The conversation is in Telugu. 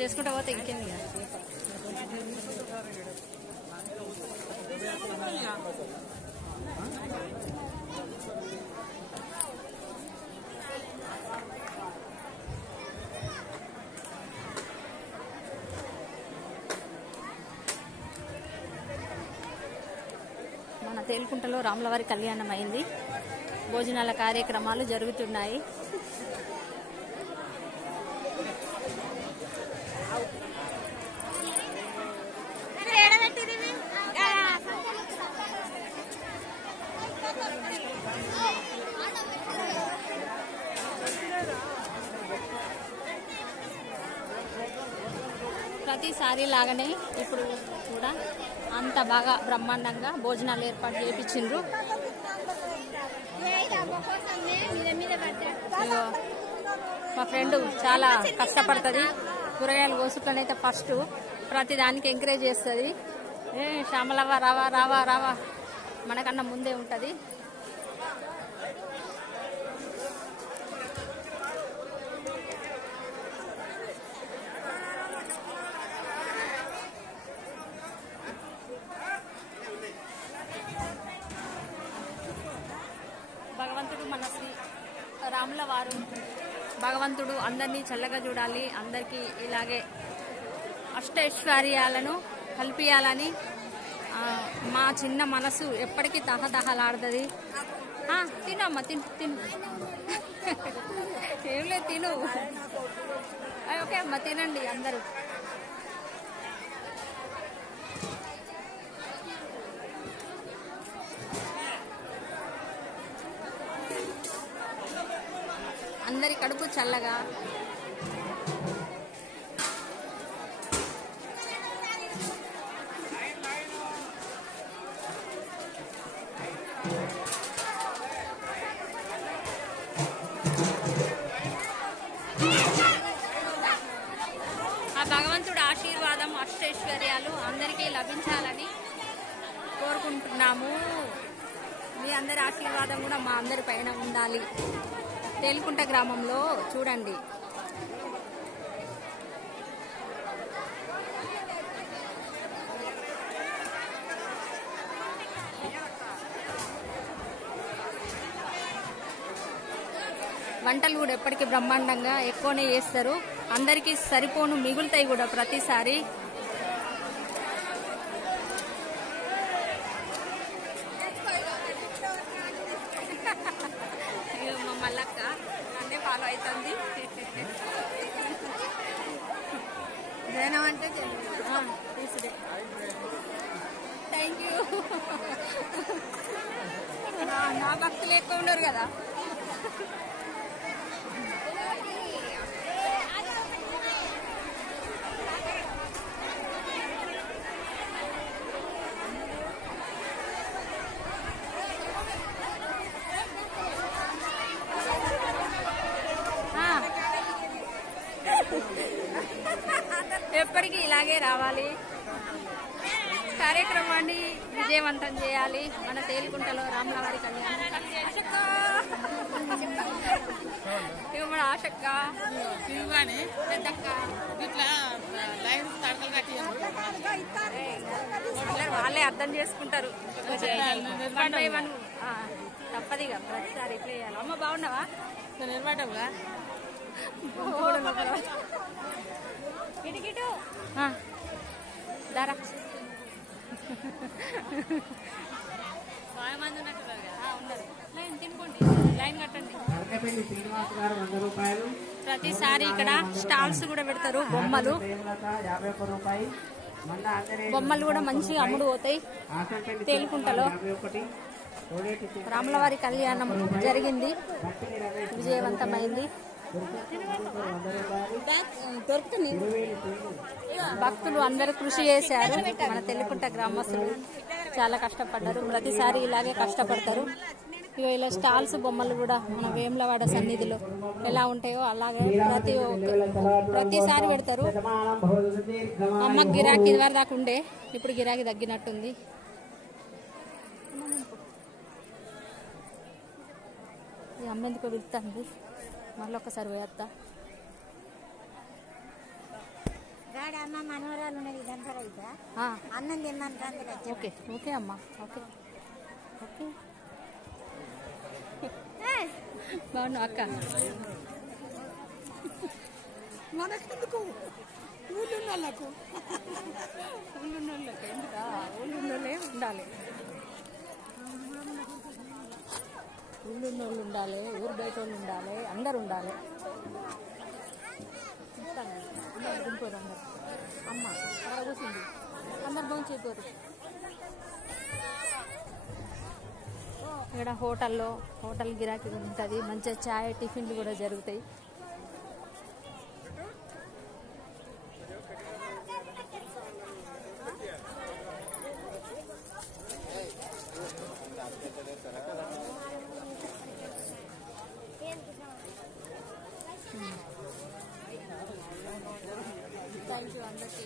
చేసుకుంటా పోతే ఇంకేంది కదా. మన తేలుకుంటలో రాములవారి కళ్యాణం అయింది. భోజనాల కార్యక్రమాలు జరుగుతున్నాయి. ప్రతిసారి లాగానే ఇప్పుడు కూడా అంత బాగా బ్రహ్మాండంగా భోజనాలు ఏర్పాటు చేయించిండ్రు. మా ఫ్రెండ్ చాలా కష్టపడుతుంది. కూరగాయలు కోసుకునైతే ఫస్ట్ ప్రతి దానికి ఎంకరేజ్ చేస్తుంది. శ్యామలవ్వ రావా రావా రావా మనకన్నా ముందే ఉంటుంది. భగవంతుడు మన శ్రీ రాముల వారు భగవంతుడు అందరినీ చల్లగా చూడాలి, అందరికీ ఇలాగే అష్టైశ్వర్యాలను కల్పియాలని మా చిన్న మనసు ఎప్పటికీ తహతహలాడుతుంది. తినమ్మా తిను తిను ఏం లేదు తిను. ఓకే అమ్మా తినండి అందరూ. అందరి కడుపు చల్లగా ఆ భగవంతుడి ఆశీర్వాదం అష్టైశ్వర్యాలు అందరికీ లభించాలని కోరుకుంటున్నాము. మీ అందరి ఆశీర్వాదం కూడా మా అందరి పైన ఉండాలి. తేలుకుంట గ్రామంలో చూడండి వంటలు కూడా ఎప్పటికీ బ్రహ్మాండంగా ఎక్కువనే చేస్తారు. అందరికీ సరిపోను మిగులుతాయి కూడా ప్రతిసారి. మల్లక్క నన్నే ఫాలో అవుతుంది. జనం అంటే తీసుడే. Thank you. నా భక్తులు ఎక్కువ ఉన్నారు కదా. ఎప్పటికీ ఇలాగే రావాలి. కార్యక్రమాన్ని విజయవంతం చేయాలి. మన తేలుకుంటలో రాములవారి కళ్యాణం. ఇక మన ఆశక్క పెద్దక్క వాళ్ళే అర్థం చేసుకుంటారు. తప్పదిగా ప్రతిసారి ఇట్లా చేయాలి. అమ్మ బాగున్నావా? నిర్మాటంగా గిటు దారా బాగా మంది ఉన్నట్టున్నారు కదా. ఉన్నారు. లైన్ తినుకోండి, లైన్ కట్టండి. ప్రతిసారి ఇక్కడ స్టాల్స్ కూడా పెడతారు. బొమ్మలు కూడా మంచిగా అమ్ముడు పోతాయి. తేలుకుంటలో రాములవారి కళ్యాణం జరిగింది, విజయవంతమైంది. భక్తులు అందరూ కృషి చేశారు. మన తేలుకుంట గ్రామస్తులు చాలా కష్టపడ్డారు. ప్రతిసారి ఇలాగే కష్టపడతారు. ఇక ఇలా స్టాల్స్ బొమ్మలు కూడా మన వేములవాడ సన్నిధిలో ఎలా ఉంటాయో అలాగే ప్రతిసారి పెడతారు. అమ్మ గిరాకీ ఇదివరకు దాకా ఉండే, ఇప్పుడు గిరాకీ తగ్గినట్టుంది. అమ్మ ఎందుకో వెళ్తుంది. మళ్ళీ ఒక్కసారి పోయేస్తా. అమ్మ మనవరాలు ఉన్నది ధనపర అయితే అన్నం తిన్నాను. ఓకే ఓకే అమ్మా ఓకే ఓకే బాగున్నా అక్క. మనకెందుకు ఊళ్ళున్నోళ్ళకు ఊళ్ళున్నోళ్ళకి ఎందుకా ఊళ్ళున్నోళ్ళే ఉండాలి. ఊళ్ళున్నోళ్ళు ఉండాలి, ఊరు బయట వాళ్ళు ఉండాలి, అందరు ఉండాలి. గుంపోరు అందరు. అమ్మ అక్కడ కూర్చుంది, అందరు భోజనం చేయపోరు. ఇక్కడ హోటల్ గిరాకీ ఉంటుంది, మంచిగా చాయ్ టిఫిన్లు కూడా జరుగుతాయి. థ్యాంక్ యూ అందరికీ.